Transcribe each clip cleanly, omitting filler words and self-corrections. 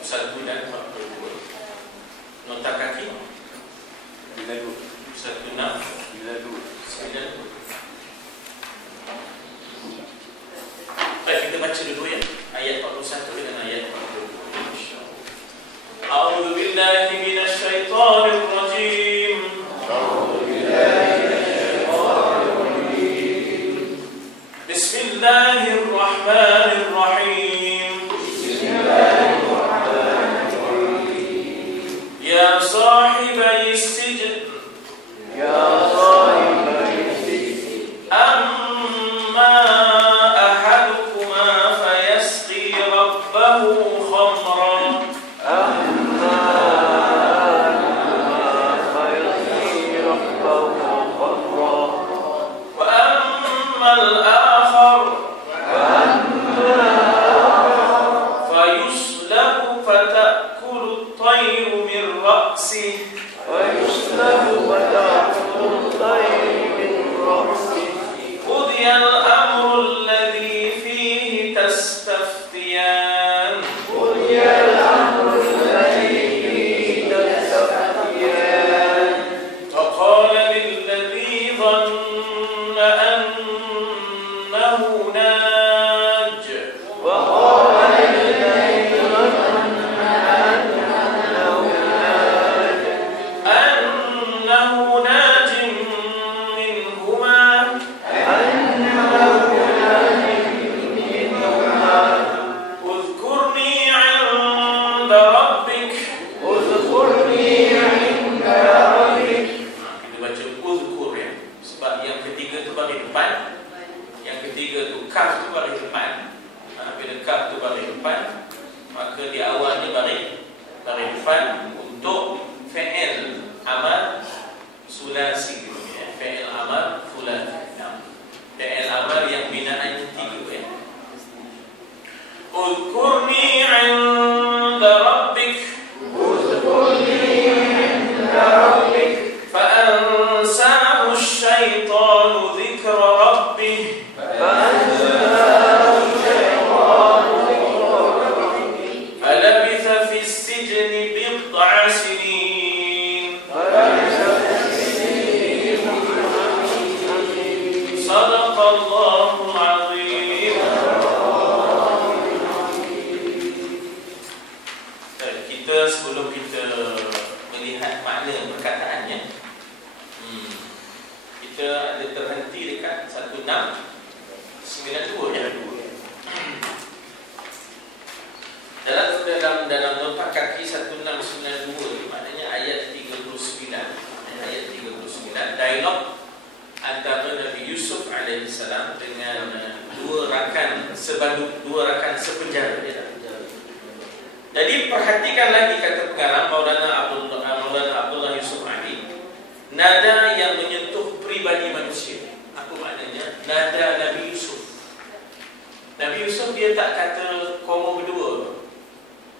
41 dan 42. Nota kaki 92. 16 92. Baik, kita baca dulu ya ayat 41 dengan ayat 42. Insyaallah. A'udzu billahi minasy syaithanir rajim. Bismillahirrahmanirrahim. Ya sahibai sijn. Amma ahadukuma fayasqi rabbahu khamran. Wa amma al-akhar fayuslabu fatakulu at-tayru min ra'sihi. قضي الأمر الذي فيه تستفتيان وقال للذي ظن أنه ناج منهما اذكرني عند ربك. Kita baca uzkur ya, sebab yang ketiga tu baris depan, yang ketiga tu kaf tu baris depan. Bila kaf tu baris depan, maka di awalnya baris depan untuk fi'il amal sulasi ya, fi'il amal fulani. Fi'il amal yang binaannya tiga ya. Udhkurni 'inda rabbik فأنساه الشيطان ذكر ربه فلبث في السجن بضع سنين صدق الله العظيم. Kita sebelum kita melihat makna perkataannya, kita ada terhenti dekat 1692 ya. Dalam nota kaki 1692 maknanya ayat 39. Ayat 39 dialog antara Nabi Yusuf alaihissalam dengan dua rakan sepenjara dia. Jadi perhatikan lagi kata pengarang Maulana Abdullah Yusuf Ali, nada yang menyentuh pribadi manusia. Apa maknanya? Nada Nabi Yusuf. Nabi Yusuf dia tak kata kamu berdua,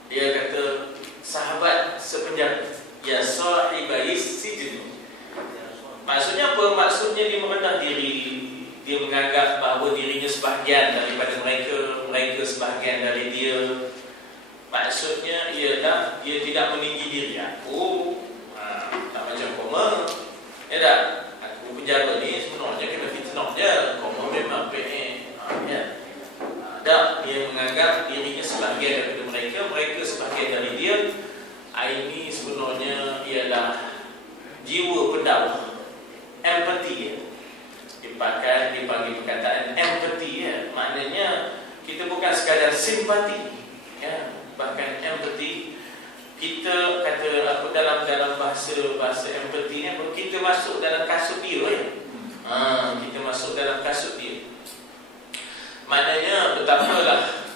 dia kata sahabat sepenjara. Ya sahibai sijn. Maksudnya apa? Maksudnya dia merendah diri. Dia menganggap bahawa dirinya sebahagian daripada mereka, mereka sebahagian dari dia. Maksudnya ialah dia tidak meninggi diri. Aku tak macam koma. Ya tak? Aku penjara ni sebenarnya kena fitnah je. Koma memang PN. Ya. Tak, dia menganggap dirinya sebahagian daripada mereka, mereka sebahagian dari dia. Ini sebenarnya ialah jiwa pendakwah, empathy ya. Dipanggil perkataan empathy ya. Maknanya kita bukan sekadar simpati ya. Bahkan empathy, kita kata apa dalam bahasa empathy ni, kita masuk dalam kasut dia ya. Kita masuk dalam kasut dia. Maknanya betapalah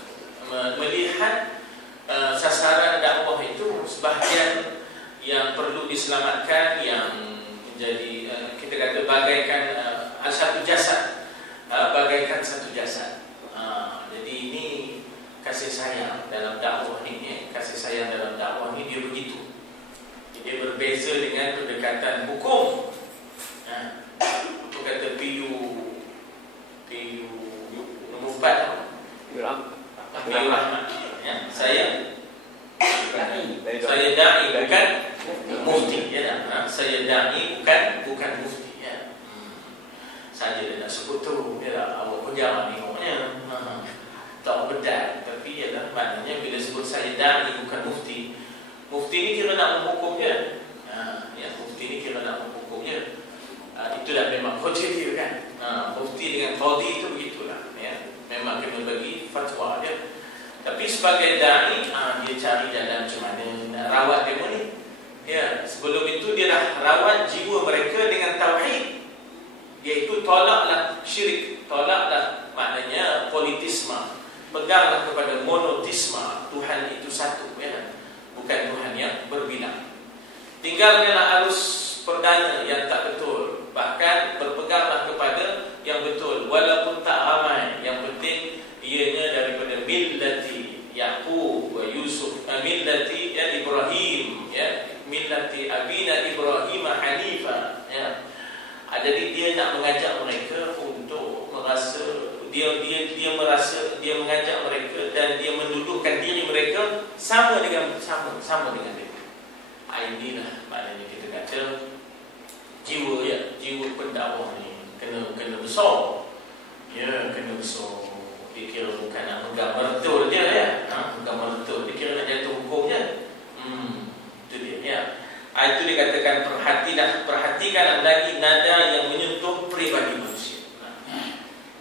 melihat sasaran dakwah itu sebahagian yang perlu diselamatkan, yang menjadi kita kata bagaikan satu jasad, bagaikan satu jasad. Jadi ini kasih sayang dalam dakwah ini, kasih sayang dalam dakwah ini dia begitu. Dia berbeza dengan pendekatan hukum. Itu kata PU nombor 4 PU Rahmat ya, sayang Saya da'i bukan mufti, ya tak? Saya da'i bukan mufti, ya. Saja dia nak sebut tu, ya tak? Awak pegang tengoknya. Tak benar, tapi ialah maknanya bila sebut saya da'i bukan mufti. Mufti ni kira nak menghukum dia. Ya, mufti ni kira nak menghukum dia. Itulah memang kerja dia kan. Mufti dengan qadi itu begitulah, ya. Memang kena bagi fatwa dia. Tapi sebagai da'i, dia cari jalan macam mana nak rawat demo ni. Ya, sebelum itu dia dah rawat jiwa mereka dengan tauhid, iaitu tolaklah syirik, tolaklah maknanya politisme, peganglah kepada monotisme, Tuhan itu satu, ya, bukan Tuhan yang berbilang. Tinggalkanlah arus perdana yang tak betul, bahkan berpeganglah kepada yang betul walaupun tak ramai. Yang penting ianya daripada millati Yaqub wa Yusuf, millati Ibrahim, ya, millati abina Ibrahim hanifa, ya. Jadi dia nak mengajak mereka untuk merasa dia mengajak mereka dan dia mendudukkan diri mereka sama dengan dia. Inilah maknanya kita kata jiwa, ya, jiwa pendakwah ni kena besar. Ya, kena besar. Dia kira bukan nak pegang mertul je, ya. Pegang mertul, dia kira nak jatuh hukum je. Itu dia, ya. Itu dikatakan perhatikan lagi nada yang menyentuh pribadi manusia.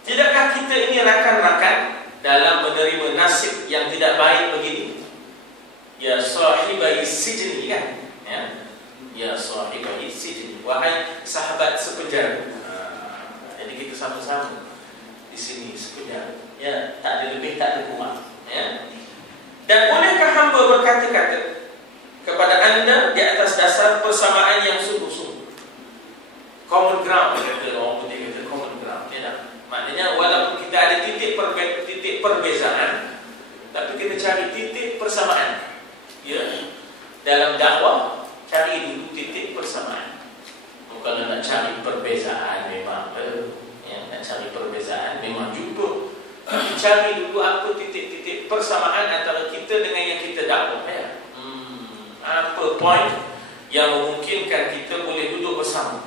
Tidakkah kita ini rakan-rakan dalam menerima nasib yang tidak baik begini? Ya sahibai sijni, kan? Ya sahibai sijni, wahai sahabat sepenjara. Jadi kita sama-sama di sini sepenjara, ya, tak ada lebih, tak ada kurang, ya. Dan bolehkah hamba berkata-kata kepada anda di atas dasar persamaan yang sungguh-sungguh? Common ground, kata orang putih, kata common ground, ya tak? Maknanya walaupun kita ada titik perbezaan, tapi kita cari titik persamaan, ya. Dalam dakwah cari dulu titik persamaan. Bukan nak cari perbezaan memang, ya, nak cari perbezaan memang jumpa. Tapi cari dulu apa titik-titik persamaan antara kita dengan yang kita dakwah, ya. Apa poin yang memungkinkan kita boleh duduk bersama?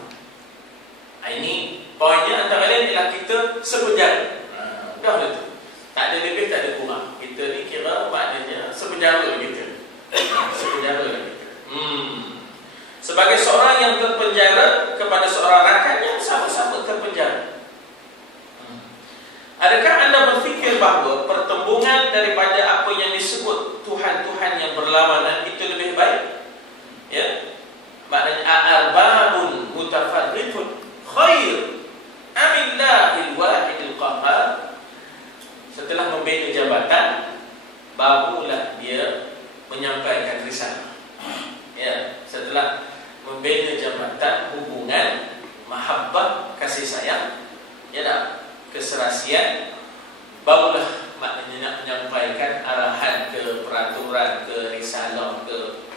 Ini poinnya antara lain ialah kita sepenjara. Dah betul. Tak ada lebih, tak ada kurang. Kita ni kira maknanya sepenjara kita. Sepenjara kita. Sebagai seorang yang terpenjara kepada seorang rakan yang sama-sama terpenjara. Adakah anda berfikir bahawa pertembungan daripada apa yang disebut Tuhan-Tuhan yang berlawanan itu lebih baik? Ya, maknanya arbabun mutafarriqun khair amillahil wahidil qahhar. Setelah membina jabatan, barulah dia menyampaikan risalah. Ya, setelah membina jabatan, hubungan, mahabbah, kasih sayang, ya tak? Keserasian, barulah maknanya nak menyampaikan arahan ke peraturan, ke risalah, ke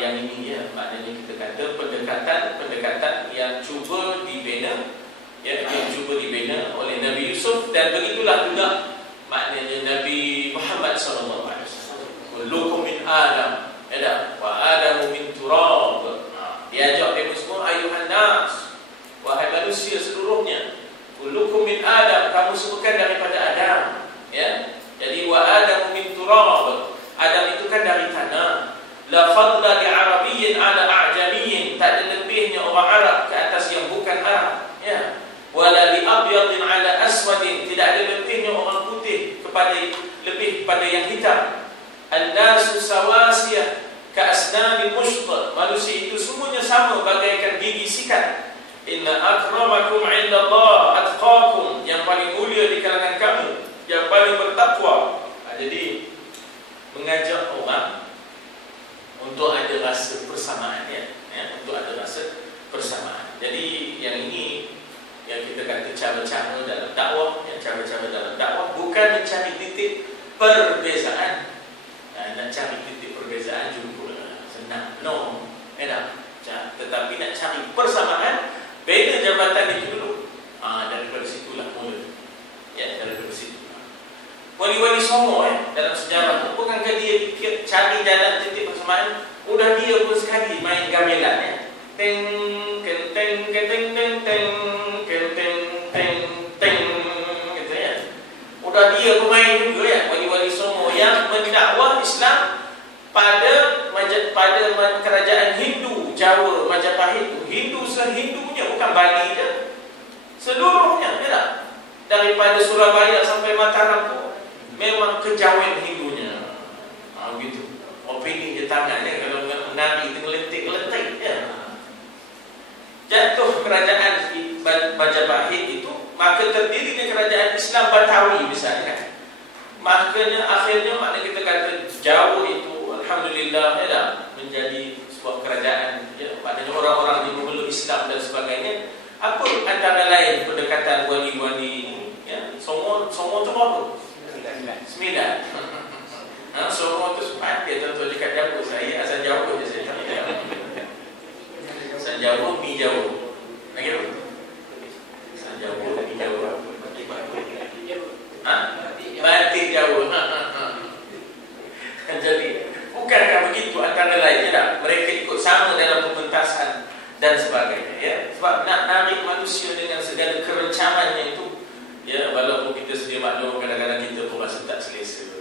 yang ini, ya. Maknanya kita kata pendekatan yang cuba dibina, ya, yang cuba dibina oleh Nabi Yusuf. Dan begitulah juga maknanya Nabi Muhammad SAW. Kullukum min Adam, ya, wa Adamu min turab. Diajak mereka semua, ayuhan nas, wahai manusia seluruhnya. Kullukum min Adam, kamu semua kan daripada Adam, ya. Jadi wa Adamu min turab, Adam itu kan dari tanah. La fadla li arabiyyin ala a'jamiyyin, tak ada lebihnya orang Arab ke atas yang bukan Arab, ya. Wala li abyadin ala aswadin, tidak ada lebihnya orang putih pada yang hitam. An-nasu sawasiyah ka asnani mushta, manusia itu semuanya sama bagaikan gigi sikat. Inna akramakum 'indallah atqakum, yang paling mulia di kalangan kamu yang paling bertakwa. Jadi mengajak orang untuk ada rasa persamaan, ya, untuk ada rasa persamaan. Jadi yang ini yang kita kata cara-cara dalam dakwah, yang cara-cara dalam dakwah bukan mencari titik perbezaan. Nak cari titik perbezaan jumpa senang, no, tetapi nak cari persamaan, beda jabatan itu dulu. Daripada situlah mula, ya, daripada situ. Wali-wali Songo, dalam sejarah tu bukankah dia cari jalan titik persamaan? main, udah dia pun sekali main gamelan ya. Teng teng teng teng teng teng teng teng teng teng gitu ya. Udah dia pemain juga ya, wali-wali Songo yang mendakwah Islam pada kerajaan Hindu Jawa Majapahit. Hindu sehindunya, bukan Bali je, seluruhnya ya tak? Daripada Surabaya sampai Mataram tu memang kejawen Hindunya. Gitu. Opini je tangannya kalau menari itu letik-letik ya. Jatuh kerajaan Majapahit itu, maka terdirinya kerajaan Islam Batawi misalnya. Makanya akhirnya kita kata Jawa itu alhamdulillah ya, menjadi sebuah kerajaan ya. Maknanya orang-orang di memeluk Islam dan sebagainya. Apa antara lain pendekatan wali-wali ya? Songo tu apa? 9. Songo tu sempat dia tentu dekat Jawa. Saya asal Jawa je saya tak tahu. Asal Jawa, mi Jawa. Lagi apa? Asal Jawa, mi Jawa. Batik Jawa. Jadi bukankah begitu antara lain tak? Mereka ikut sama dalam pementasan dan sebagainya ya. Sebab nak narik manusia dengan segala kerencamannya itu ya, walaupun kita sedia maklum kadang-kadang kita pun rasa tak selesa.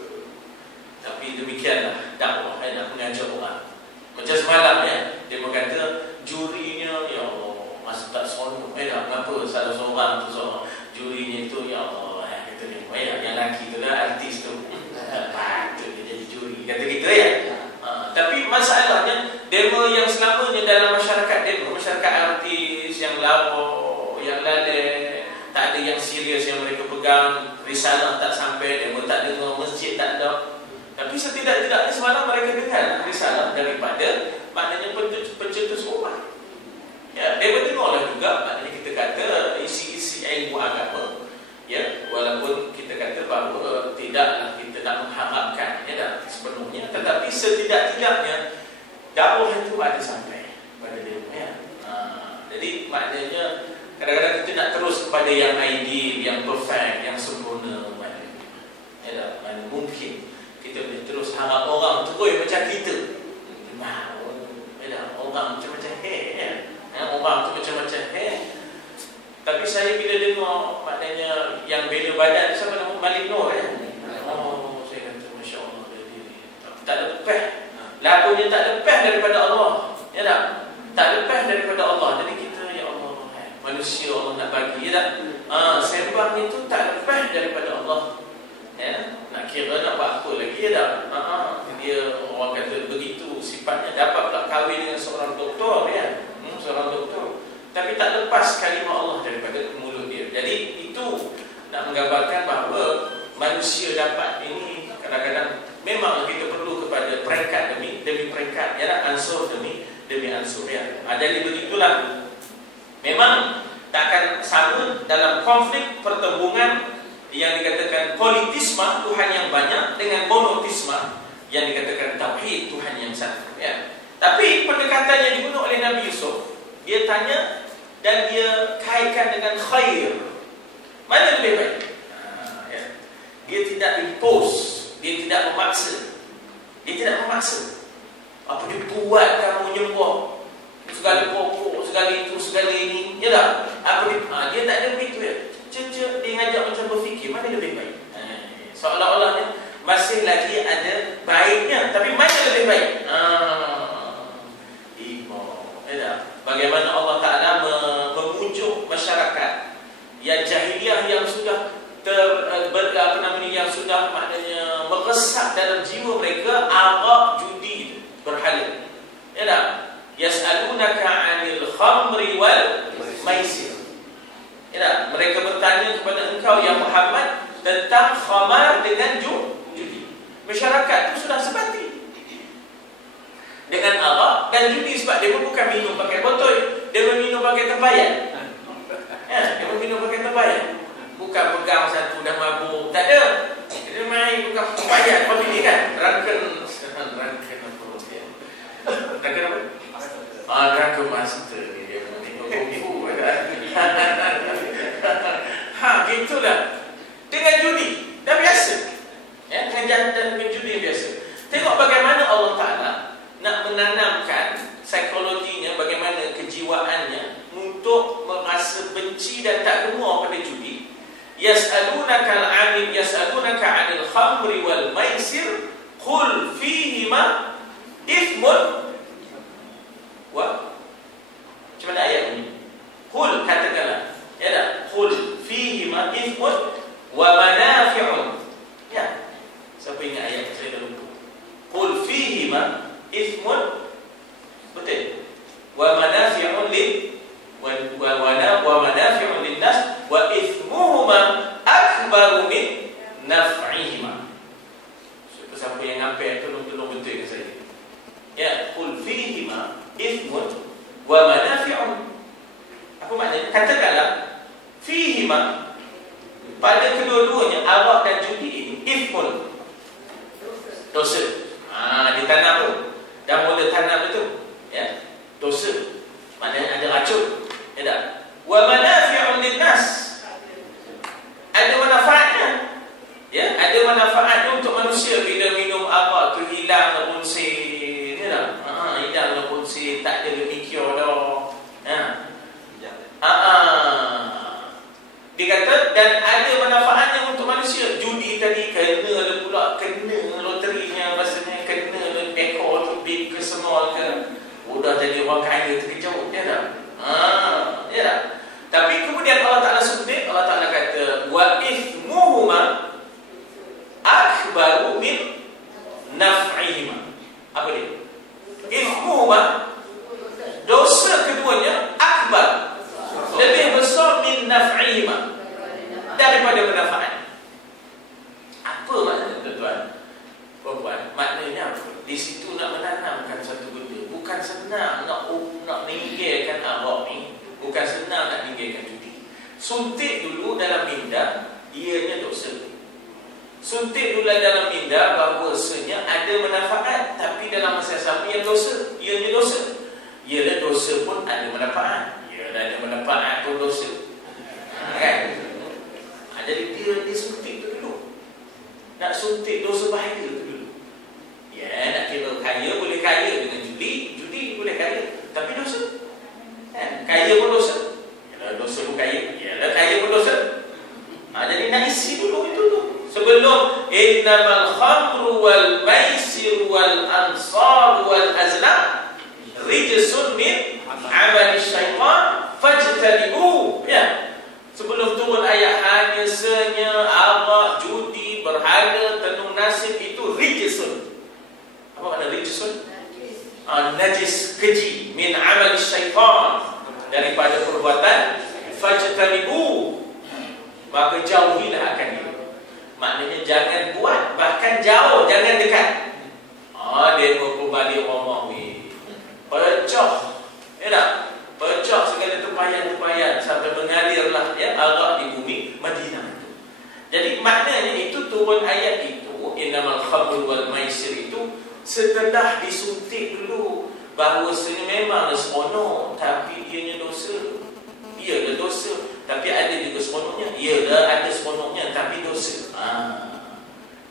Tapi demikianlah dakwah nak mengajak orang. Macam semalam ya, dia berkata jurinya ya Allah masa tak seronok. Kenapa salah seorang tu seorang jurinya itu ya Allah kata dia yang lelaki tu lah, artis tu patut dia jadi juri kata kita ya. Tapi masalahnya demo yang selamanya dalam masyarakat demo, masyarakat artis yang lawa, yang lalai, tak ada yang serius yang mereka pegang, risalah tak sampai, demo tak dengar, masjid tak ada. Tapi setidak-tidaknya semalam mereka dengar risalah daripada maknanya pencetus umat. Ya, demo dengarlah juga, maknanya kita kata isi-isi ilmu agama. Ya, walaupun kita kata bahawa tidaklah kita nak mengharapkan ya sepenuhnya, tetapi setidak-tidaknya dakwah itu ada sampai pada dia ya. Jadi maknanya kadang-kadang kita nak terus kepada yang ideal, yang perfect, yang sempurna ya, mungkin kita boleh terus harap orang terus macam kita. Orang macam-macam orang tu macam-macam Tapi saya bila dengar maknanya yang bela badan siapa nama Malik Noor ya. Oh, saya kata Masya Allah dia tak lepas. Lakunya tak lepas daripada Allah. Ya tak? Tak lepas daripada Allah. Jadi kita ya Allah, manusia Allah nak bagi ya tak? Sembang itu tak lepas daripada Allah. Ya, nak kira nak buat apa lagi ya tak? Dia orang kata begitu sifatnya, dapat pula kahwin dengan seorang doktor ya. Seorang doktor. Tapi tak lepas kalimah Allah daripada mulut dia. Jadi itu nak menggambarkan bahawa manusia dapat ini kadang-kadang memang kita perlu kepada peringkat demi peringkat ya, ansur demi ansur ya. Jadi begitulah. Memang takkan sama dalam konflik pertembungan yang dikatakan politisme Tuhan yang banyak dengan monotisme yang dikatakan tauhid Tuhan yang satu ya. Tapi pendekatan yang digunakan oleh Nabi Yusuf, dia tanya dan dia kaitkan dengan khair. Mana lebih baik? Ya. Dia tidak impose, dia tidak memaksa. Dia tidak memaksa. Apa dia buat kamu nyembah segala pokok, segala itu, segala ini, ya tak? Apa dia tak ada begitu ya. Dia ngajak macam berfikir mana lebih baik. Seolah-olahnya masih lagi ada baiknya, tapi mana lebih baik? Bagaimana Allah Ta'ala memujuk masyarakat yang jahiliah yang sudah yang sudah maknanya meresap dalam jiwa mereka arak judi berhala. Ya tak? Yas'alunaka 'anil khamri wal maisir. Ya tak? Mereka bertanya kepada engkau ya Muhammad tentang khamar dengan judi. Masyarakat itu sudah sebati dengan arak dan judi, sebab dia bukan minum pakai botol, dia minum pakai tempayan. Ya, dia minum pakai tempayan. Bukan pegang satu dah mabuk, tak ada. Dia main pegang tempayan, apa ini kan? Rangken apa dia? Rangken apa? Rangken master dia menengok kufu. Gitulah. Dengan judi, dah biasa. Ya, dengan judi biasa. Tengok bagaimana Allah Ta'ala nak menanamkan psikologinya, bagaimana kejiwaannya untuk merasa benci dan tak gemar pada judi. Yas'alunaka al-'anil yas'alunaka 'anil khamri wal maisir qul fihima ithmun wa macam mana ayat ini? Qul, katakanlah, ya tak? Qul fihima ithmun wa manafi'un. Ya. Siapa ingat ayat? Saya dah lupa. Qul fihima ithmun, betul? Wa manafi'un wa manafi'un linnas wa ithmuhuma akbaru min naf'ihima. Siapa yang sampai tolong betulkan saya. Ya, qul fihima ithmun wa manafi'un. Apa maknanya? Katakanlah fihima, pada kedua-duanya arak dan judi ini ithmun, dosa. Ditanam tu, dah mula tanam itu, ya, dosa. Maknanya ada racun, ya tak? Wa manafi'un linnas, ada manfaatnya, ya, ada manfaatnya untuk manusia. Bila minum arak tu hilang unsur, ya tak? Hilang unsur, tak ada lemikio dah. Dia kata dan ada manfaatnya untuk manusia. Judi tadi kena pula, kena loterinya, maksudnya kena ekor tu big ke small ke, udah jadi orang kaya terkejut, ya tak? Ya tak? Tapi kemudian Allah Ta'ala sebut, Allah Ta'ala kata wa ithmuhuma akbaru min naf'ihima. Apa dia? Ithmuhuma, dosa keduanya akbar, lebih besar min naf'ihima, daripada manfaat. Apa maknanya tuan-tuan? Puan-puan, maknanya apa? Di situ nak menanamkan satu benda. Bukan senang nak meninggalkan arak ni, bukan senang nak meninggalkan judi. Suntik dulu dalam minda, ianya dosa. Suntik dulu dalam minda bahawasanya ada manfaat, tapi dalam masa sama yang dosa, ianya dosa. Ialah dosa pun ada manfaat, ialah ada manfaat pun dosa, kan? Jadi dia suntik tu dulu. Nak suntik dosa bahaya tu dulu. Ya, nak kira kaya boleh kaya dengan judi, judi boleh kaya, tapi dosa, kan? Kaya pun dosa. Ialah dosa pun kaya, ialah kaya pun dosa. Jadi nak isi dulu itu tu. Sebelum innamal khamru wal maisir wal ansar wal azlam rijsun min amali syaitan fajtanibu. Ya. Sebelum turun ayat hanya senya arak, judi, berhala, tenung nasib itu rijsun. Apa makna rijsun? Najis, keji, min amali syaitan, daripada perbuatan fajtanibu, maka jauhilah akan dia. Maknanya jangan buat, bahkan jauh, jangan dekat. Dia berbalik rumah ni, pecah, ya tak? Pecah segala tempayan-tempayan sampai mengalirlah, ya, arak di bumi Madinah itu. Jadi maknanya itu turun ayat itu, innamal khamru wal maisir itu setelah disuntik dulu bahawasanya memang seronok, tapi ianya dosa. Ialah dosa, tapi ada juga seronoknya. Ialah ada seronoknya, tapi dosa.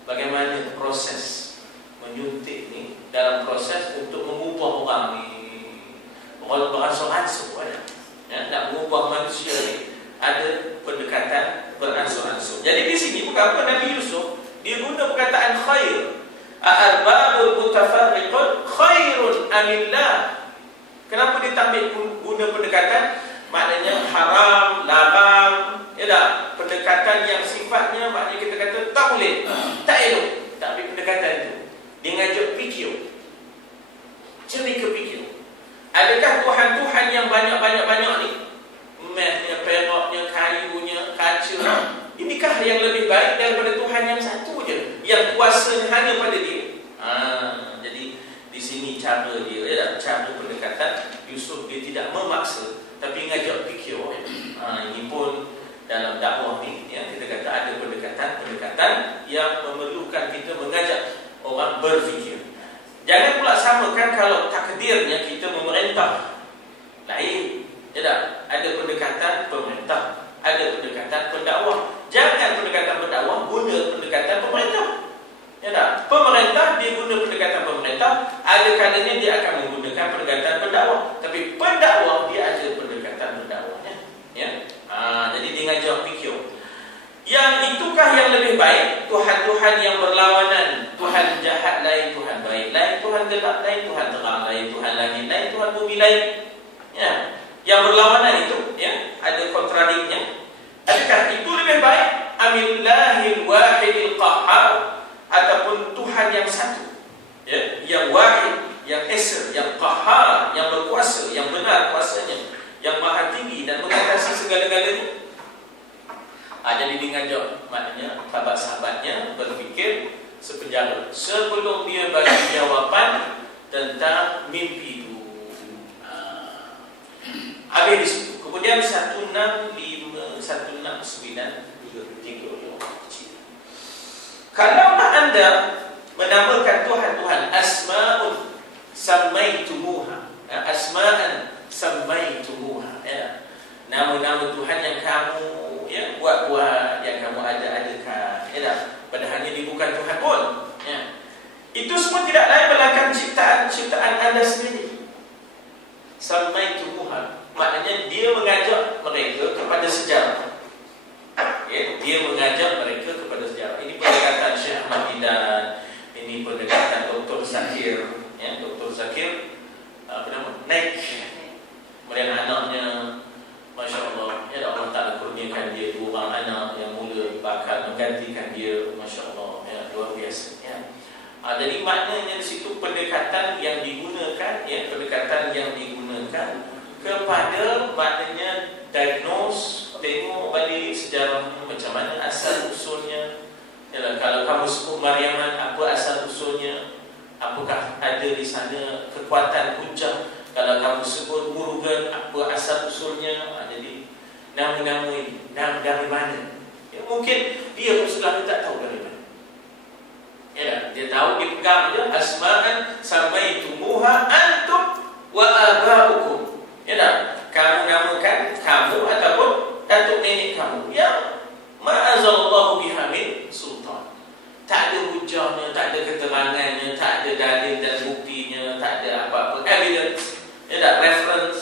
Bagaimana proses menyuntik ni, dalam proses untuk mengubah orang ni, orang beransur-ansur ada, ya, nak mengubah manusia ni ada pendekatan beransur-ansur. Jadi di sini bukan apa, Nabi Yusuf dia guna perkataan khair. Al-arbabul mutafarriqun khairun amillah. Kenapa dia guna pendekatan? Maknanya haram, larang, ya tak? Pendekatan yang sifatnya maknanya kita kata tak boleh, tak elok. Tapi pendekatan itu dia ngajak fikir, cerita fikir. Adakah Tuhan-Tuhan yang banyak-banyak ni, emasnya, peraknya, kayunya, kaca, inikah yang lebih baik daripada Tuhan yang satu je, yang kuasa hanya pada dia? Jadi di sini cara dia, ya tak? Cara pendekatan Yusuf, dia tidak memaksa, tapi ngajak fikir. Ini pun dalam dakwah ni, ya, kita kata ada pendekatan-pendekatan yang memerlukan kita mengajak orang berfikir. Jangan pula samakan kalau takdirnya kita memerintah, lain, ya tak? Ada pendekatan pemerintah, ada pendekatan pendakwah. Jangan pendekatan pendakwah guna pendekatan pemerintah. Ya tak? Pemerintah dia guna pendekatan pemerintah, ada kalanya dia akan menggunakan pendekatan pendakwah. Tapi pendakwah dia ada pendekatan pendakwahnya. Ya. Jadi dia ngajak fikir. Yang itukah yang lebih baik? Tuhan-Tuhan yang berlawanan. Tuhan jahat lain, Tuhan baik lain, Tuhan gelap lain, Tuhan terang lain, Tuhan langit lain, Tuhan bumi lain. Ya. Yang berlawanan itu, ya, ada kontradiknya. Adakah itu lebih baik? Amillahil wahidil qahhar, ataupun Tuhan yang satu, ya, yang wahid, yang esa, yang qahhar, yang berkuasa, yang benar kuasanya, yang maha tinggi dan mengatasi segala-galanya. Jadi ngajak maknanya sahabat-sahabatnya berfikir sepenjara sebelum dia bagi jawapan tentang mimpi itu. Habis di situ. Kemudian 165, 169, 33. Kalaulah anda menamakan Tuhan-Tuhan asma'un sammaitumuha, asma'an sammaitumuha, ya, nama-nama Tuhan yang kamu, ya, buat-buat, yang kamu ada-adakan, ya, padahal dia bukan Tuhan pun, ya. Itu semua tidak lain melainkan ciptaan anda sendiri. Sammaitumuha, maknanya dia mengajak mereka kepada sejarah. Ya, dia mengajak mereka kepada sejarah. Ini pendekatan Syekh Ahmad Didan, ini pendekatan Dr. Zakir, ya, Dr. Zakir apa nama? Naik. Kemudian anaknya, Masya Allah, ya, Allah Ta'ala kurniakan dia 2 orang anak yang mula bakal menggantikan dia, Masya Allah, ya, luar biasa, ya. Jadi maknanya di situ pendekatan yang digunakan, ya, pendekatan yang digunakan kepada maknanya diagnose, tengok balik sejarahnya macam mana asal usulnya. Yalah, kalau kamu sebut Mariaman, apa asal usulnya? Apakah ada di sana kekuatan hujah? Kalau kamu sebut Murugan, apa asal usulnya? Jadi nama-nama ini dari mana? Ya, mungkin dia pun selama tak tahu dari mana. Ya, dia tahu dia pegang je asma'an samaitumuha antum wa aba'ukum. Ya tak? Kamu namakan kamu ataupun datuk nenek kamu yang ma'azallahu biha min sultan. Tak ada hujahnya, tak ada keterangannya, tak ada dalil dan buktinya, tak ada apa-apa evidence, ya tak? Reference,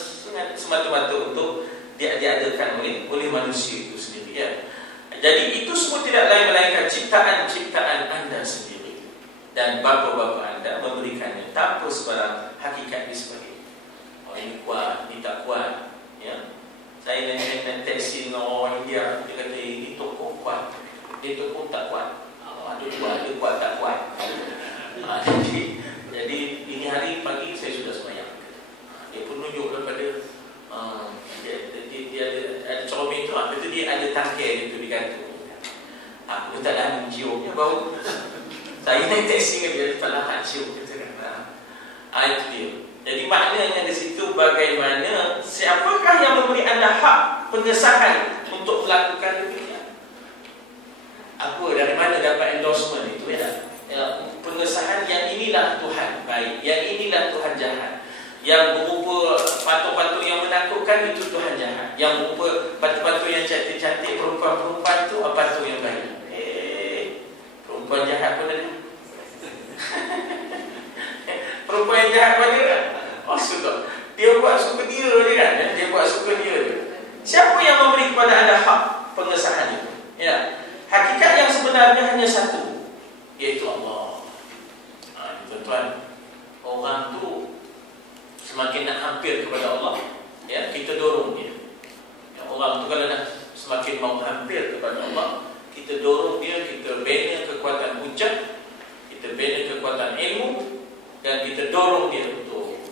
semata-mata untuk diadakan oleh manusia itu sendiri, ya. Jadi itu semua tidak lain melainkan ciptaan-ciptaan anda sendiri, dan bapa-bapa anda memberikannya tanpa sebarang hakikat di sebagainya. Ini kuat, ini tak kuat, ya. Saya naik taksi dengan orang India, dia kata ini toko kuat, dia toko tak kuat. Dia kuat tak kuat. Jadi ini hari pagi saya sudah sembahyang. Dia pun tunjuk daripada dia ada cermin tu, itu dia ada tangkai itu di gantung. Aku tak dah menciumnya bau. Saya naik taksi dengan dia tak dah cium kita kan. Itu dia. Jadi maknanya di situ bagaimana, siapakah yang memberi anda hak pengesahan untuk melakukan demikian? Apa, dari mana dapat endorsement itu, ya? Pengesahan yang inilah Tuhan baik, yang inilah Tuhan jahat, yang berupa patung-patung yang menakutkan itu Tuhan jahat, yang berupa patung-patung yang cantik-cantik, perempuan-perempuan itu apa tu yang baik? Perempuan jahat pun ada. Perempuan yang jahat pun ada kan? Oh suka. Dia buat suka dia kan? Dia buat suka dia. Siapa yang memberi kepada anda hak pengesahan itu? Ya. Hakikat yang sebenarnya hanya satu, yaitu Allah. Tuan-tuan, orang tu semakin nak hampir kepada Allah, ya, kita dorong dia. Ya, orang tu kalau nak semakin mau hampir kepada Allah, kita dorong dia, kita bina kekuatan hujah, kita bina kekuatan ilmu, dan kita dorong dia untuk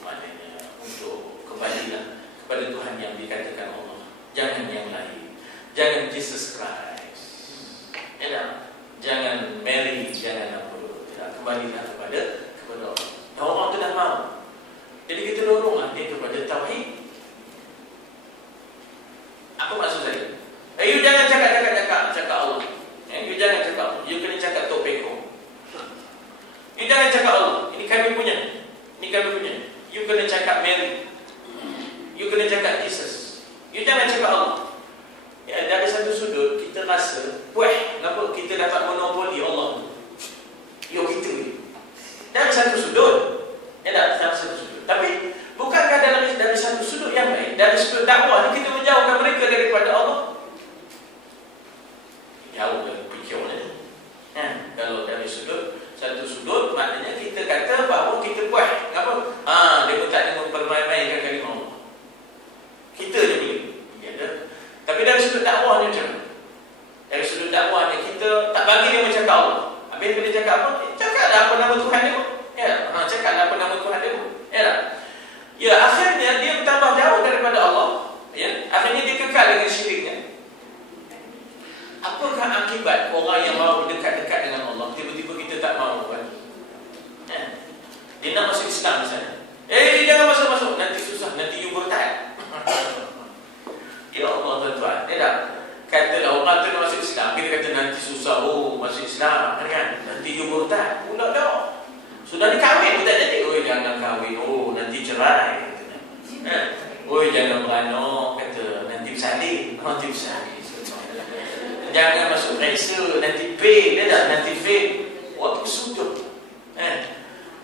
kembalilah kepada Tuhan yang dikatakan Allah. Jangan yang lain. Jangan Jesus Christ. Ya, jangan Mary, jangan apa. Ya, kembalilah kepada Allah. Dan orang tu dah mau. Jadi kita doronglah dia kepada tauhid. Apa maksud saya? You jangan cakap Allah. You jangan cakap Allah. You kena cakap topeko. You jangan cakap Allah. Ini kami punya. Ini kami punya. You kena cakap Mary. You kena cakap Jesus. You jangan cakap Allah. Ya, dari satu sudut kita rasa, wah, kenapa kita dapat monopoli Allah? Yo kita ni. Dari satu sudut. Ya tak? Dari satu sudut. Tapi bukankah dari satu sudut yang baik, dari sudut dakwah ni kita menjauhkan mereka daripada Allah? Jauh dari fikirnya. Kalau dari satu sudut, maknanya kita kata bahawa kita puas. Kenapa? Dia pun tak ada mempermainkan kalimah Allah. Kita je boleh. Ya, tapi dari sudut dakwah ni macam mana? Dari sudut dakwah ni kita tak bagi dia bercakap Allah. Habis dia cakap apa? Cakaplah apa nama Tuhan dia pun. Ya, cakaplah apa nama Tuhan dia pun. Ya tak? Ya, akhirnya dia bertambah jauh daripada Allah. Ya, akhirnya dia kekal dengan syiriknya. Apakah akibat orang yang mahu dekat-dekat dengan Allah, tiba-tiba kita tak mahu kan? Dia nak masuk Islam misalnya. Jangan masuk-masuk, nanti susah, nanti you murtad. Ya Allah tuan-tuan, tak? Katalah orang tu nak masuk Islam, kita kata nanti susah, masuk Islam kan? Nanti you murtad. Pula dah. Sudah dikahwin pun tak jadi. Jangan kahwin, nanti cerai. Jangan beranak, kata nanti bersalin. Nanti bersalin. Jangan masuk resa, nanti pay, nanti fail. Waktu sudut.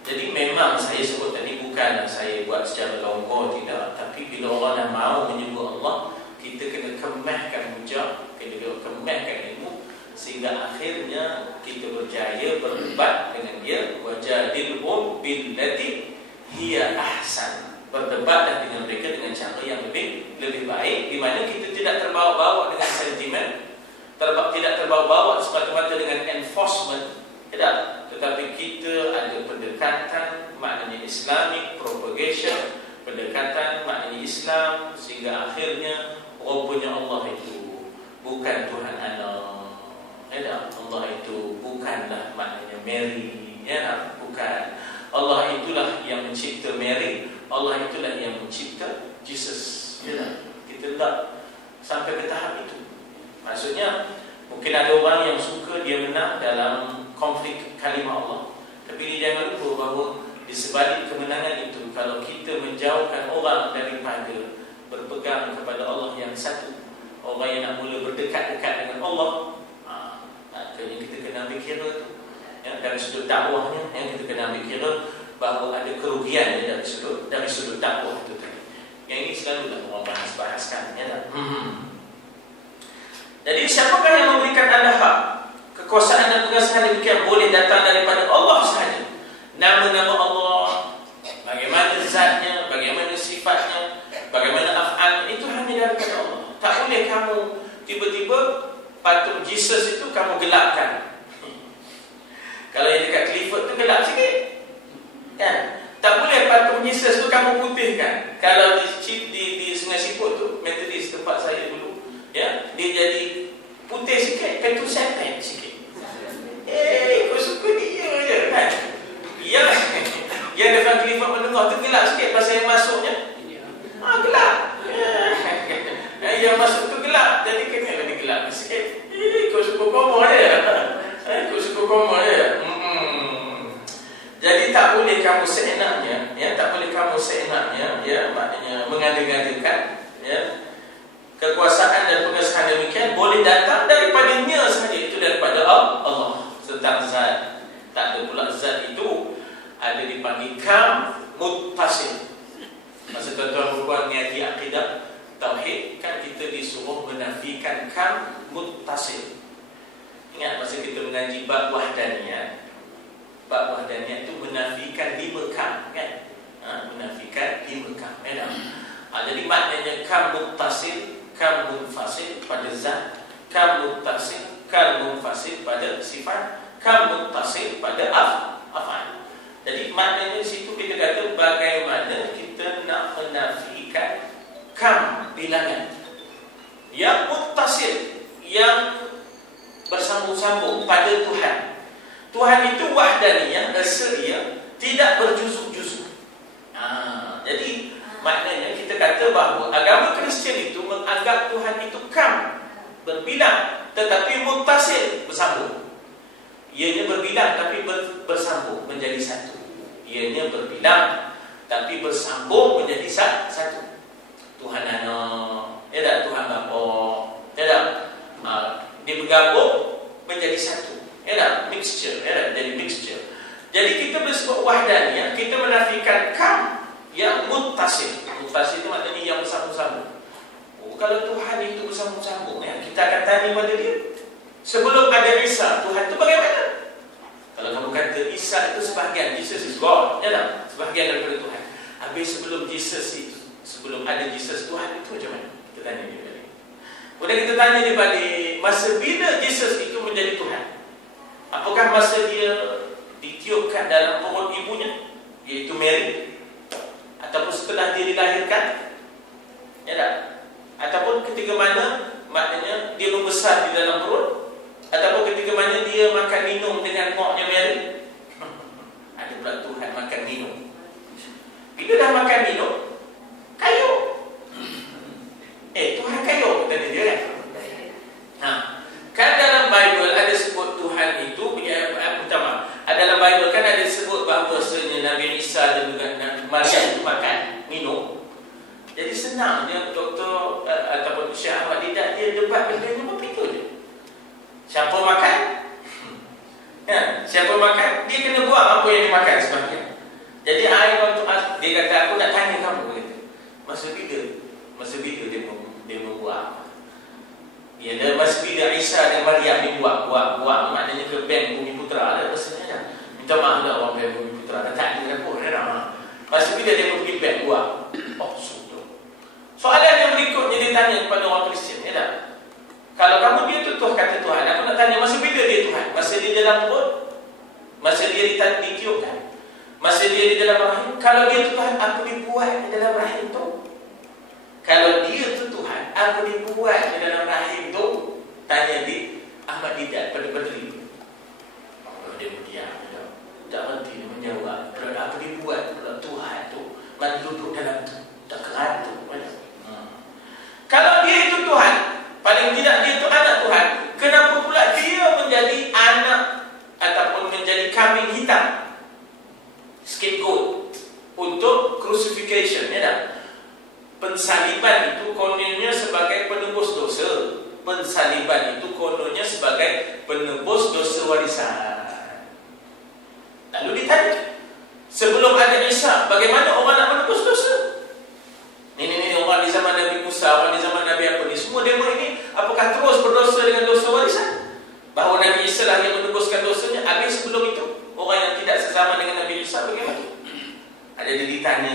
Jadi memang saya sebut tadi bukan saya buat secara longgar, tidak. Tapi bila orang dah mahu menyebut Allah, kita kena kemahkan hujah, kena kemahkan ilmu, sehingga akhirnya kita berjaya berdebat dengan dia. Wajadilhum billati hiya ahsan. Berdebatlah dengan mereka dengan cara yang lebih baik, di mana kita tidak terbawa-bawa dengan sentimen, tidak terbawa-bawa semata-mata dengan enforcement, tidak. Tetapi kita ada pendekatan maknanya Islamic propagation, pendekatan maknanya Islam, sehingga akhirnya rupanya Allah itu bukan Tuhan anak, tidak. Allah itu bukanlah maknanya Mary, ya, bukan. Allah itulah yang mencipta Mary, Allah itulah yang mencipta Jesus, ya. Kita tak sampai ke tahap itu. Maksudnya mungkin ada orang yang suka dia menang dalam konflik kalimah Allah, tapi dia jangan lupa bahawa di sebalik kemenangan itu, kalau kita menjauhkan orang daripada berpegang kepada Allah yang satu, orang yang nak mula berdekat-dekat dengan Allah, akhirnya kita kena ambil kira tu, ya, dari sudut dakwahnya, yang kita kena ambil kira bahawa ada kerugian dari sudut dakwah itu tadi. Yang ini selalulah orang bahas-bahaskan, ya tak? Jadi siapakah yang memberikan anda hak? Kekuasaan dan pengasahan demikian boleh datang daripada Allah sahaja. Nama-nama Allah, bagaimana zatnya, bagaimana sifatnya, bagaimana af'alnya, itu hanya daripada Allah. Tak boleh kamu tiba-tiba patung Jesus itu kamu gelapkan. Kalau yang dekat Clifford tu gelap sikit, kan? Tak boleh patung Jesus tu kamu putihkan. Kalau di Sungai Siput tu, Methodist tempat saya dulu, ya, dia jadi putih sikit, itu setan sikit. Kau suka dia je kan? Yang dekat Clifford mendengar tu gelap sikit pasal yang masuknya. Gelap. Yang masuk tu gelap, jadi kena lebih gelap sikit. Kau suka koma dia. Kau suka koma dia. Jadi tak boleh kamu seenaknya, ya, tak boleh kamu seenaknya, ya, maknanya mengada-ngadakan, ya. Kekuasaan dan pengesahan demikian boleh datang daripadanya sahaja, itu daripada Allah. Tentang zat, tak ada pula zat itu ada dipanggil kam muttasil. Masa tuan-tuan berbuat niati akidah tauhid, kan kita disuruh menafikan kam muttasil. Ingat masa kita mengaji bab wahdaniyah, bab wahdaniyah itu menafikan 5 kam, kan? Menafikan 5 kam, kan? Jadi maknanya kam muttasil, kam munfasil pada zat, kam muttasil, kam munfasil pada sifat, kam muttasil pada af'al. Jadi maknanya di situ kita kata bagaimana kita nak menafikan kam bilangan yang muttasil, yang bersambung-sambung pada Tuhan. Tuhan itu wahdaniyah, dia tidak berjuzuk-juzuk. Jadi maknanya kita kata bahawa agama Kristian itu menganggap Tuhan itu kam, berbilang, tetapi muttasil, bersambung. Ianya berbilang tapi bersambung menjadi satu. Ianya berbilang tapi bersambung menjadi satu. Tuhan anak, ya tak? Tuhan bapa, ya tak? Dia bergabung menjadi satu, ya tak? Mixture, ya tak? Jadi mixture. kita bersebut wahdaniyah, kita menafikan kam yang muttasil. Muttasil itu maknanya yang bersambung-sambung. Kalau Tuhan itu bersambung-sambung, ya, kita akan tanya pada dia, sebelum ada Isa, Tuhan itu bagaimana? Kalau kamu kata Isa itu sebahagian, Jesus is God, ya tak? Sebahagian daripada Tuhan. Habis sebelum Jesus itu, sebelum ada Jesus, Tuhan itu macam mana? Kita tanya dia balik. Kemudian kita tanya dia balik, masa bila Jesus itu menjadi Tuhan? Apakah masa dia ditiupkan dalam perut ibunya, iaitu Mary, ataupun setelah dia dilahirkan, ya tak? Ataupun ketika mana maknanya dia membesar di dalam perut, ataupun ketika mana dia makan minum dengan maknya Mary. Ada pula Tuhan makan minum. Bila dah makan minum, kayu. Tuhan kayu, kata dia kan? Kan dalam Bible ada sebut Tuhan itu, dalam Bible kan ada sebut bahawa Nabi Isa dan juga Nabi Maryam itu makan minum. Jadi senang dia doktor ataupun Syekh Ahmad Didat, dia debat benda ni begitu je. Siapa makan? Siapa makan, dia kena buang apa yang dimakan sebahagian. Jadi dia kata, aku nak tanya kamu, kata, masa bila dia membuang? Ya, dan masa bila Isa dan Maryam dibuang, maknanya ke bank Bumi Putra lah rasanya dah. Minta maaf lah orang bank Bumi Putra, dah tak ada pun dah. Masa bila dia pergi bank buang? Sudah. Soalan yang berikutnya dia tanya kepada orang Kristian, ya tak? Kalau kamu dia tutuh kata Tuhan, aku nak tanya masa bila dia Tuhan? Masa dia dalam perut? Masa dia ditiupkan? Masa dia di dalam rahim? Kalau dia Tuhan, apa dibuat di dalam rahim tu? Kalau dia tu Tuhan, apa dibuat di dalam rahim tu? Tanya di Ahmad Didat pada Badri. Dia berdiam, tak berhenti dia menjawab. Apa dibuat pula Tuhan tu? Man duduk dalam tu, tak kerantuk. Kalau dia itu Tuhan, paling tidak dia itu anak Tuhan, kenapa pula dia menjadi anak ataupun menjadi kambing hitam, scapegoat untuk crucifixion, ya tak? Pensaliban itu kononnya sebagai penebus dosa. Pensaliban itu kononnya sebagai penebus dosa warisan. Lalu ditanya, sebelum ada Isa, bagaimana orang nak menebus dosa? Ini orang di zaman Nabi Musa, orang di zaman Nabi apa ni, semua demo ini apakah terus berdosa dengan dosa warisan? Bahawa Nabi Isa lah yang menebuskan dosanya. Habis sebelum itu, orang yang tidak sesama dengan Nabi Isa bagaimana? Ada dia ditanya,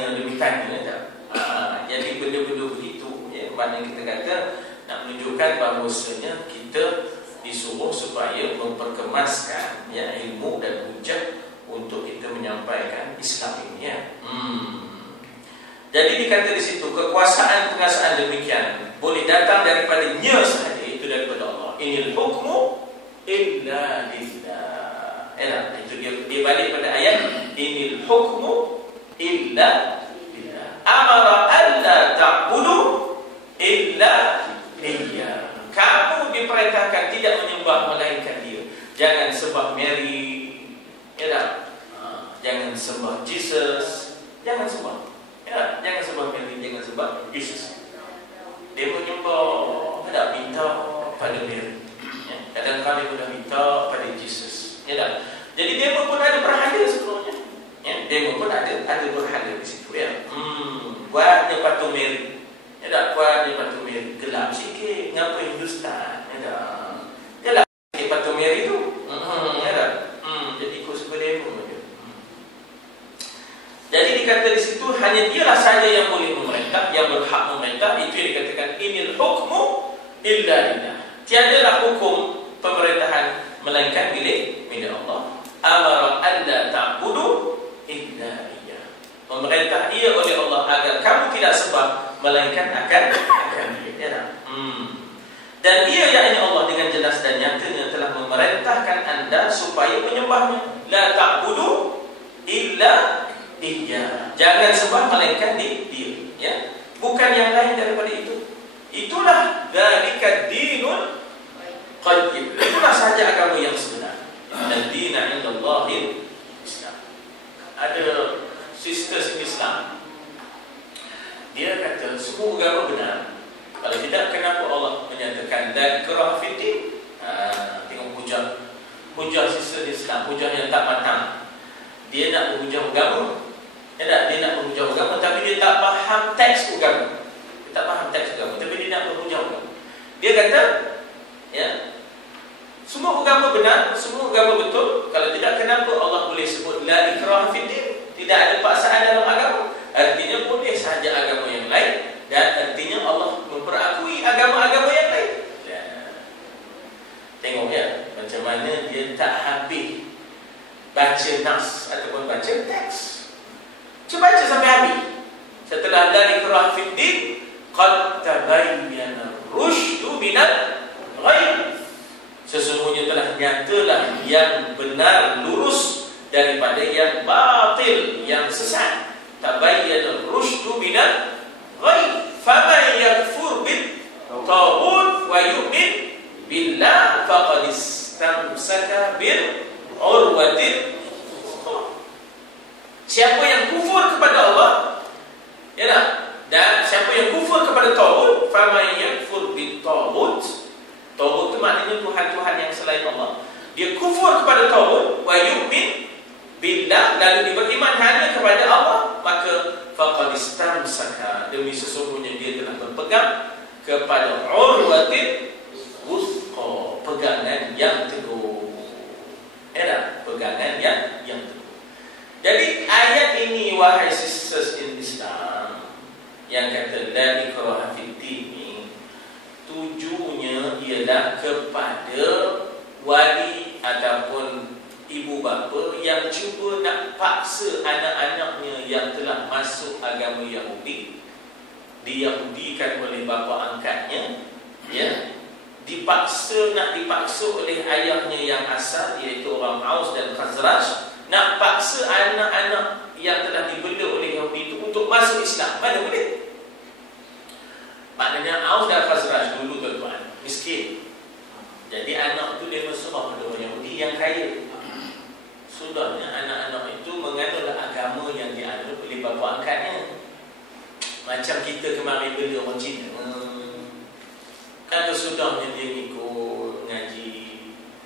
tak? Jadi benda-benda begitu, ya, mana kita kata nak menunjukkan bahawasanya kita disuruh supaya memperkemaskan, ya, ilmu dan hujah untuk kita menyampaikan Islam ini, ya. Jadi dikata di situ, kekuasaan pengasaan demikian boleh datang daripada nya sahaja, itu daripada Allah. Inil hukmu illa lillah. Itu dia balik pada ayat inil hukmu illa lillah. Amara alla ta'budu illa iya. Kamu diperintahkan tidak menyembah melainkan dia. Jangan sembah Mary, ya tak? Jangan sembah Jesus, jangan sembah. Ya, jangan sembah Mary, jangan sembah Jesus. Dia menyembah, ada minta pada Mary. Ya, kadang-kadang dia minta pada Jesus. Ya tak? Jadi dia pun ada berhala sebelumnya. Ya, dia pun ada berhala di situ, ya. Buatnya patung Mary. Ya tak? Buatnya patung Mary. Gelap sikit. Ngapa Hindustan? Ya tak? Gelap sikit patung Mary tu. Ya tak? Jadi ikut suka dia pun. Jadi dikata di situ hanya dialah saja yang boleh memerintah, yang berhak memerintah. Itu yang dikatakan inil hukmu illa lillah. Tiadalah hukum pemerintahan melainkan milik Allah. Amara alla ta'budu illa iya. Memerintah ia oleh Allah agar kamu tidak sembah melainkan akan dia. Ya, dan ia yakni Allah dengan jelas dan nyatanya telah memerintahkan anda supaya menyembahnya. La ta'budu illa iya. Jangan sembah melainkan dia, ya. Bukan yang lain daripada itu. Itulah dzalika dinul qayyim. Itulah saja agama yang sebenar. Dan dina indallahil Islam. Ada sisters Islam, dia kata semua agama benar. Kalau tidak, kenapa Allah menyatakan dan kerah fiddin? Tengok hujah sister Islam, hujah yang tak matang. dia nak berhujah agama. Dia nak berhujah agama tapi dia tak faham teks agama. Dia tak faham teks agama tapi dia nak berhujah agama. Dia kata, ya, semua agama benar, semua agama betul. Kalau tidak, kenapa Allah boleh sebut la ikraha fid din? Tidak ada paksaan dalam agama. Artinya boleh sahaja agama yang lain, dan artinya Allah memperakui agama-agama yang lain. Ya. Tengok ya, macam mana dia tak habis baca nas ataupun baca teks. Cuba baca sampai habis. Setelah la ikraha fid din, qad tabayyana rusydu minal ghayy. Sesungguhnya telah nyatalah yang benar lurus daripada yang batil, yang sesat. Tabayyana rusydu minal ghayy. Faman yakfur bit taghut wa yu'min billah faqad istamsaka bil urwatil. Siapa yang kufur kepada Allah, ya tak? Dan siapa yang kufur kepada taghut, faman yakfur bit taghut. Taghut itu maknanya Tuhan-Tuhan yang selain Allah. Dia kufur kepada taghut wa yu'min billah, lalu dia beriman hanya kepada Allah, maka faqad istamsaka, demi sesungguhnya dia telah berpegang kepada urwatil wuthqa, pegangan yang teguh. Pegangan yang teguh. Jadi ayat ini, wahai sisters in Islam, yang kata la ikraha fid din, tujuannya ialah kepada wali ataupun ibu bapa yang cuba nak paksa anak-anaknya yang telah masuk agama Yahudi, diyahudikan oleh bapa angkatnya, ya, dipaksa oleh ayahnya yang asal, iaitu orang Aus dan Khazraj, nak paksa anak-anak yang telah dibela oleh Yahudi itu untuk masuk Islam. Mana boleh? Maknanya Aus dan Khazraj dulu tuan-tuan miskin. Jadi anak itu dia berserah pada orang Yahudi yang kaya. Sudahnya anak-anak itu menganut agama yang dianut oleh bapa angkatnya. Macam kita kemarin bela orang Cina. Kan sudahnya dia ikut ngaji,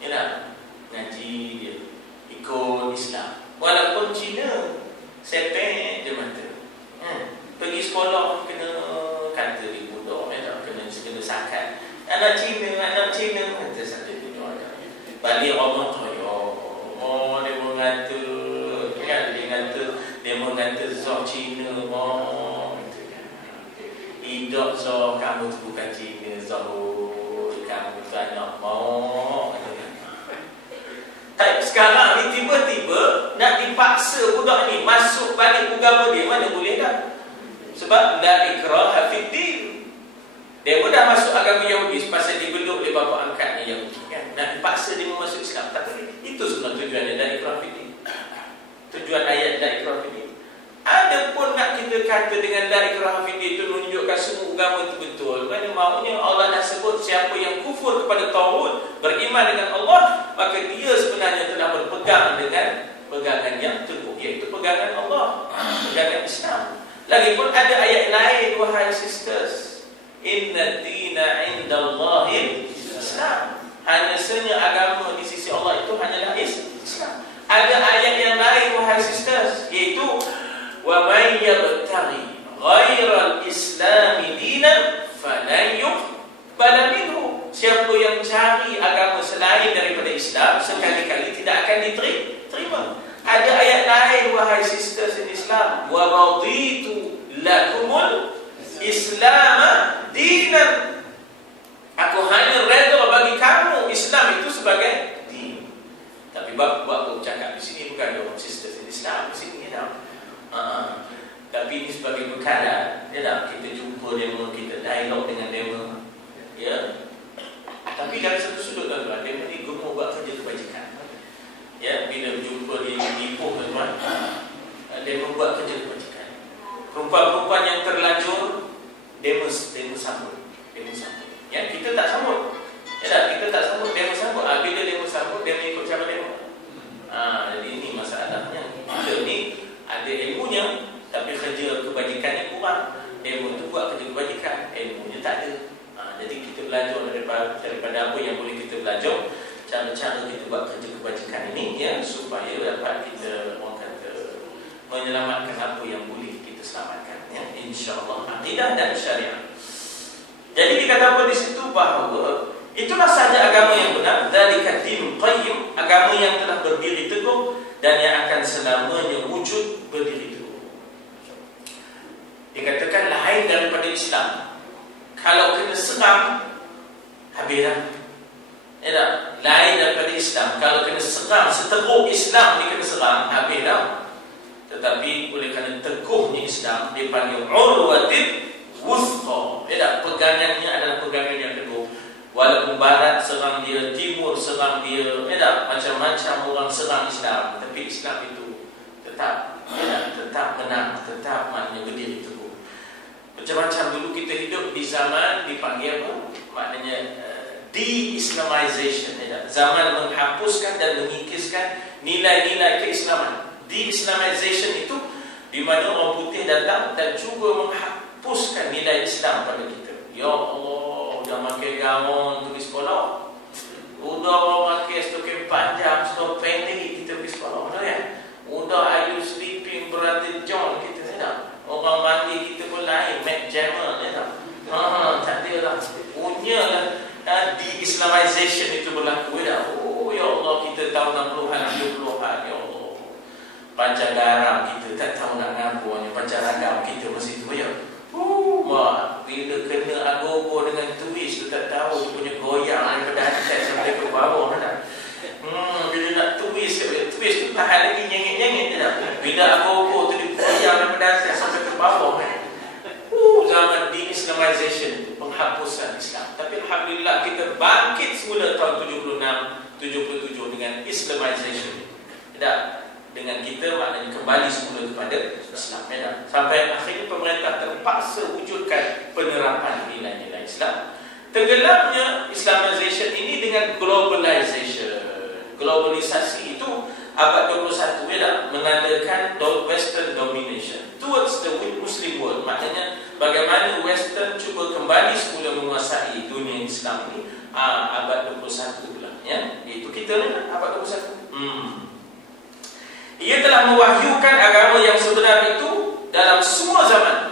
ya tak? Ngaji dia ikut Islam. Walaupun Cina sepek dia mata. Pergi sekolah kena kata di budak, ya tak? Kena sakat. Anak Cina kata satu budak. Balik rumah tu, dia mengata kan, dia mengata Zoh Cina, hidup Zoh, kamu tu bukan Cina Zoh, kamu tu anak tapi sekarang ni tiba-tiba nak dipaksa budak ni masuk balik agama dia, mana boleh tak? Sebab la ikraha fid din. Dia pun dah masuk agama Yahudi pasal dibeluk oleh bapa angkatnya Yahudi kan. Nak dipaksa dia masuk Islam. Tak boleh. Itu sebenarnya tujuannya la ikraha fid din. Tujuan ayat la ikraha fid din. Ada pun nak kita kata dengan la ikraha fid din itu menunjukkan semua agama itu betul. Kerana maunya Allah dah sebut siapa yang kufur kepada taghut, beriman dengan Allah, maka dia sebenarnya telah berpegang dengan pegangan yang teguh, iaitu pegangan Allah, pegangan Islam. Lagipun ada ayat lain, wahai sisters, inna dina indallahi Islam. Hanya senya agama di sisi Allah itu hanyalah Islam. Ada ayat yang lain, wahai sisters, iaitu wa man yabtaghi ghairal islami dinan falan yuqbal minhu. Siapa yang cari agama selain daripada Islam, sekali-kali tidak akan diterima. Ada ayat lain, wahai sisters in Islam, wa raditu lakumul Islam dinan. Aku hanya reda bagi kamu Islam itu sebagai din. Tapi buat cakap di sini bukan orang sisters in Islam di sini, ya. Tapi ini sebagai perkara, ya tak? Kita jumpa demo, kita dialog dengan demo, ya. Tapi dari satu sudut tuan-tuan, demo ni gemuk buat kerja kebajikan. Ya, bila berjumpa dia tipu tuan-tuan, demo buat kerja kebajikan. Perempuan-perempuan yang terlanjur, demo sambut. Ya, kita tak sambut. Ya tak? Kita tak sambut, demo sambut. Bila demo sambut, demo ikut siapa demo? Jadi ini masalahnya. Kita ni ada ilmunya, tapi kerja kebajikannya kurang. Ilmu tu buat kerja kebajikan, ilmunya tak ada. Jadi kita belajar daripada apa yang boleh kita belajar, cara-cara kita buat kerja kebajikan ini, ya, supaya dapat kita orang kata menyelamatkan apa yang boleh kita selamatkan, ya, insya-Allah, akidah dan syariat. Jadi dikatakan di situ bahawa itulah saja agama yang benar, dzalika dinul qayyim, agama yang telah berdiri teguh dan yang akan selamanya wujud berdiri teguh. Dikatakan lain daripada Islam. Kalau kena serang, habislah. Ya, lain daripada Islam. Kalau kena serang, seteruk Islam dia kena serang, habislah. Tetapi oleh kerana teguhnya Islam, dia panggil urwatin wuthqa. Ya, pegangannya adalah pegangan yang teguh. Walaupun barat serang dia, timur serang dia, ya, macam-macam orang serang Islam, tapi Islam itu tetap, ya, tetap menang, tetap maknanya berdiri teguh. Macam-macam dulu kita hidup di zaman dipanggil apa? Maknanya de-Islamization, ya. Zaman menghapuskan dan mengikiskan nilai-nilai keislaman. De-Islamization itu di mana orang putih datang dan cuba menghapuskan nilai Islam pada kita. Ya Allah, udah pakai gaun pergi sekolah, udah pakai stokin panjang, stok pendek kita pergi sekolah, ya. Udah are you sleeping berarti John kita sedang. Orang mandi kita pun lain, Mac Jammer, ya tak? Tak ada lah. Punyalah de-Islamization itu berlaku, ya. Oh, ya Allah, kita tahun 60-an, 70-an, ya Allah. Pancaran kita tak tahu nak ngapu, pancaran kita masih tu, ya. Mak, bila kena agogo dengan twist tu tak tahu dia punya goyang daripada atas sampai ke bawah, tak? Bila nak twist tu tahan lagi nyengit-nyengit, tak? Bila agogo tu dia goyang daripada atas sampai ke bawah, zaman de-Islamization itu, penghapusan Islam. Tapi alhamdulillah kita bangkit semula tahun 76, 77 dengan Islamization. Tak? Dengan kita maknanya kembali semula kepada Islam, ya. Sampai akhirnya pemerintah terpaksa wujudkan penerapan nilai-nilai Islam. Tenggelamnya Islamization ini dengan globalization. Globalisasi itu abad 21, ya, menandakan Western domination towards the Muslim world. Maknanya bagaimana Western cuba kembali semula menguasai dunia Islam ini abad 21 pula, ya. Itu kita ni abad 21. Ia telah mewahyukan agama yang sebenar itu dalam semua zaman,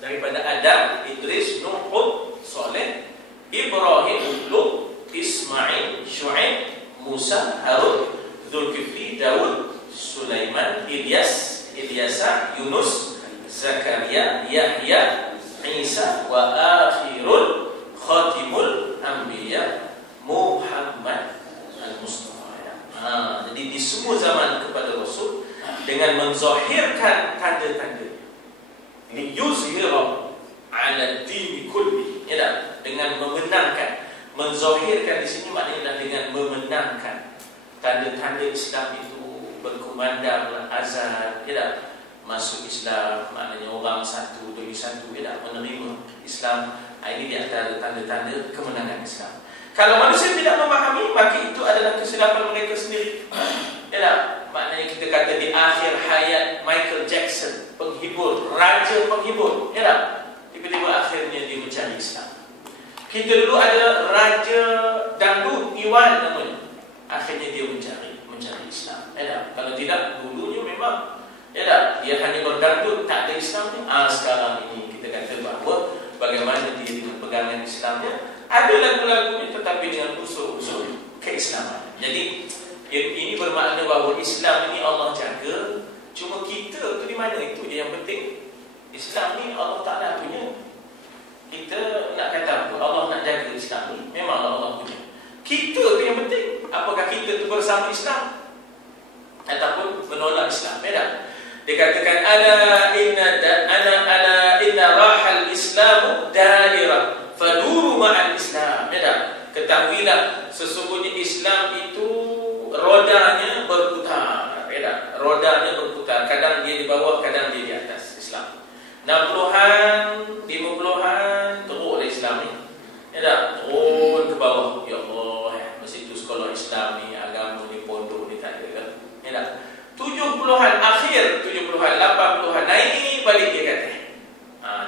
daripada Adam, Idris, Nuh, Hud, Saleh, Ibrahim, Lut, Ismail, Syuaib, Musa, Harun, Zulkifli, Daud, Sulaiman, Ilyasa, Yunus, Zakaria, Yahya, Isa, wa akhirul khatimul anbiya Muhammad al-Mustafa. Jadi di semua zaman kepada Rasul dengan menzahirkan tanda-tanda, liyuzhira ala dini kulli, ya, dengan memenangkan. Menzahirkan di sini maknanya dengan memenangkan tanda-tanda Islam itu berkumandang azan, ya, masuk Islam, maknanya orang satu demi satu, ya, menerima Islam. Ini di antara tanda-tanda kemenangan Islam. Kalau manusia tidak memahami, maka itu adalah kesilapan mereka sendiri. Ya, maknanya kita kata di akhir hayat Michael Jackson, penghibur, raja penghibur, ya, tiba-tiba akhirnya dia mencari Islam. Kita dulu ada raja dangdut, Iwan namanya, akhirnya dia mencari Islam. Ya, kalau tidak dulunya memang, ya, dia hanya berdangdut, tak ada Islamnya. Sekarang ini kita kata bahawa bagaimana dia dengan pegangan Islamnya. Ada lagu-lagunya tetapi dengan unsur-unsur keislaman. Jadi ini bermakna bahawa Islam ini Allah jaga. Cuma kita tu di mana, itu je yang penting. Islam ni Allah Ta'ala punya. Kita nak kata apa? Allah nak jaga Islam ni, memanglah Allah punya. Kita tu yang penting. Apakah kita tu bersama Islam ataupun menolak Islam? Beda. Dia katakan ala inna rahal Islamu dairah faduru ma'al Islam. Ya, ketahuilah sesungguhnya Islam itu rodanya berputar. Ya, rodanya berputar. Kadang dia di bawah, kadang dia di atas Islam. 60-an, 50-an teruk Islam ni. Ya, turun ke bawah. Ya Allah, mesti itu sekolah Islam ni, agama ni, pondok ni tak ada kan. Ya, 70-an akhir, 70-an, 80-an naik balik dia kata.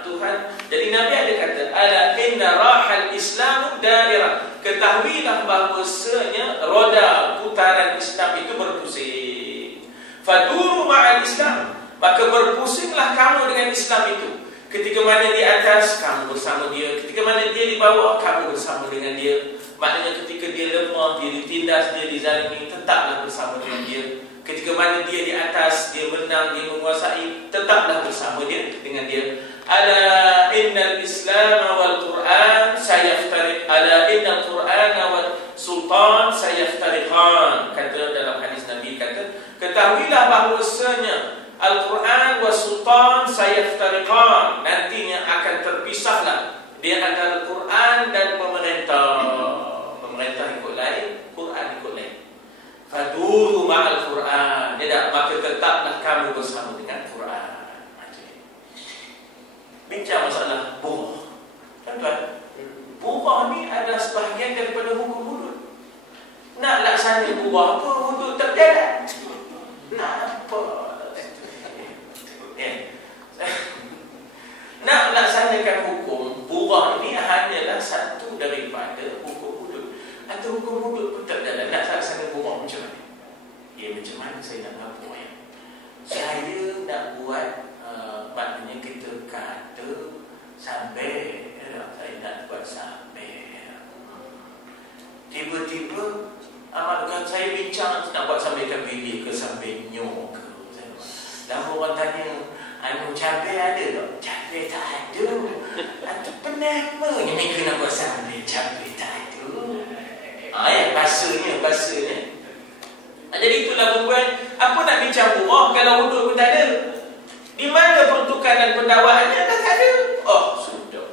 Tuhan, jadi Nabi ada kata ala inna rahal Islam dairah, ketahuilah bahawasanya roda putaran Islam itu berpusing. Faduru ma'al Islam, maka berpusinglah kamu dengan Islam itu. Ketika mana di atas, kamu bersama dia. Ketika mana dia di bawah, kamu bersama dengan dia. Maknanya ketika dia lemah, dia ditindas, dia dizalimi, tetaplah bersama dengan dia. Ketika mana dia di atas, dia menang, dia menguasai, tetaplah bersama dia dengan dia. Ala innal Islam wal Quran sayaftariq. Ala innal Quran wal Sultan sayaftariqan. Kata dalam hadis Nabi, kata, ketahuilah bahawasanya Al-Quran wa Sultan sayaftariqan, nantinya akan terpisahlah dia antara Quran dan pemerintah. Pemerintah ikut lain, Quran ikut lain. Faduru ma'al Quran, maka tetaplah kamu bersama dengan Quran. Bincang masalah buah. Tuan-tuan, buah ni adalah sebahagian daripada hukum hudud. Nak laksana buah apa, hudud tak jalan. Nak apa? Nak laksanakan hukum buah ini hanyalah satu daripada hukum hudud. Atau hukum hudud pun tak jalan, nak laksanakan buah macam mana? Ya, macam mana saya nak ngapuh ya? Saya nak buat maknanya kita kata sampai saya nak buat sampai. Tiba-tiba dengan saya bincang nak buat sampai ke bilik ke sampai nyok ke. Dah orang tanya, anu cabai ada tak? Cabai tak ada. Atau kenapa ni kena buat sampai cabai tak ada? Ya, bahasanya. Jadi itulah perempuan, apa nak bincang buah kalau hudud pun tak ada? Di mana peruntukan dan pendakwaannya dah tak ada? Oh, sudah.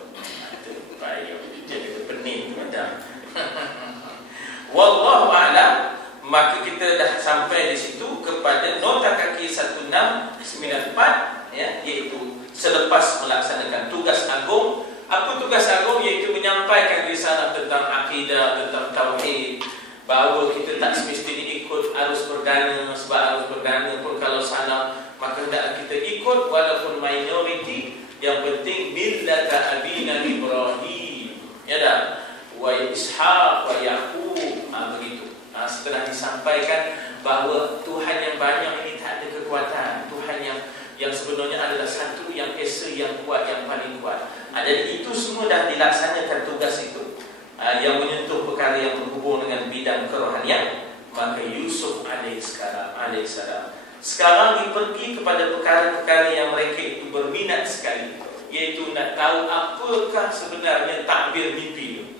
Payah jadi pening dah. Wallahu a'lam. Maka kita dah sampai di situ kepada nota kaki 1694, ya, iaitu selepas melaksanakan tugas agung. Apa tugas agung? Iaitu menyampaikan risalah tentang akidah, tentang tauhid, bahawa kita tak semestinya ikut arus perdana, sebab arus perdana pun kalau salah maka hendaklah kita ikut walaupun minoriti. Yang penting millata abina Ibrahim, ya dah, wa Ishaq wa Yaqub. Begitu. Setelah disampaikan bahawa Tuhan yang banyak ini tak ada kekuatan, Tuhan yang sebenarnya adalah satu, yang esa, yang kuat, yang paling kuat. Jadi itu semua dah dilaksanakan tugas itu, yang menyentuh perkara yang berhubung dengan bidang kerohanian. Maka Yusuf alaihissalam sekarang pergi kepada perkara-perkara yang mereka itu berminat sekali, iaitu nak tahu apakah sebenarnya takbir mimpi.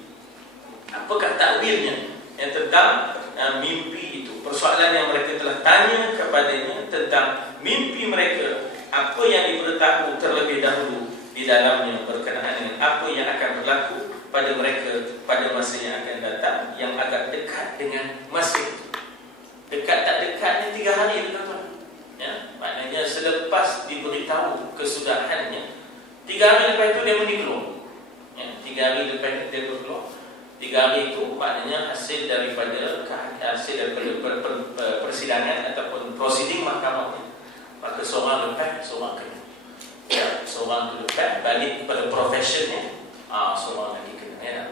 Apakah takwilnya yang tentang mimpi itu. Persoalan yang mereka telah tanya kepadanya tentang mimpi mereka, apa yang diberitahu terlebih dahulu di dalamnya berkenaan dengan apa yang akan berlaku pada mereka pada masa yang akan datang, yang agak dekat dengan masa itu. Dekat tak dekatnya 3 hari, tuan-tuan. Ya, maknanya selepas diberitahu kesudahannya, 3 hari lepas itu dia menikah. Ya, 3 hari lepas itu dia berkeluar. 3 hari itu maknanya hasil daripada persidangan ataupun prosiding mahkamah. Maka seorang lepas, seorang kena. Ya, seorang tu lepas balik kepada profesionnya. Seorang lagi kena. Ya,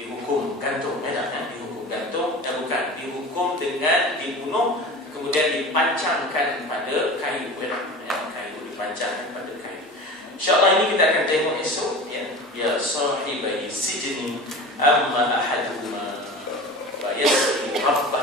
dihukum gantung. Ya, dihukum gantung. Bukan dihukum dengan dibunuh, kemudian dipancangkan pada kayu. Kayu dipancangkan pada kayu. InsyaAllah ini kita akan tengok esok. Ya sahibai sijni amma ahaduhuma wa yasri rabbah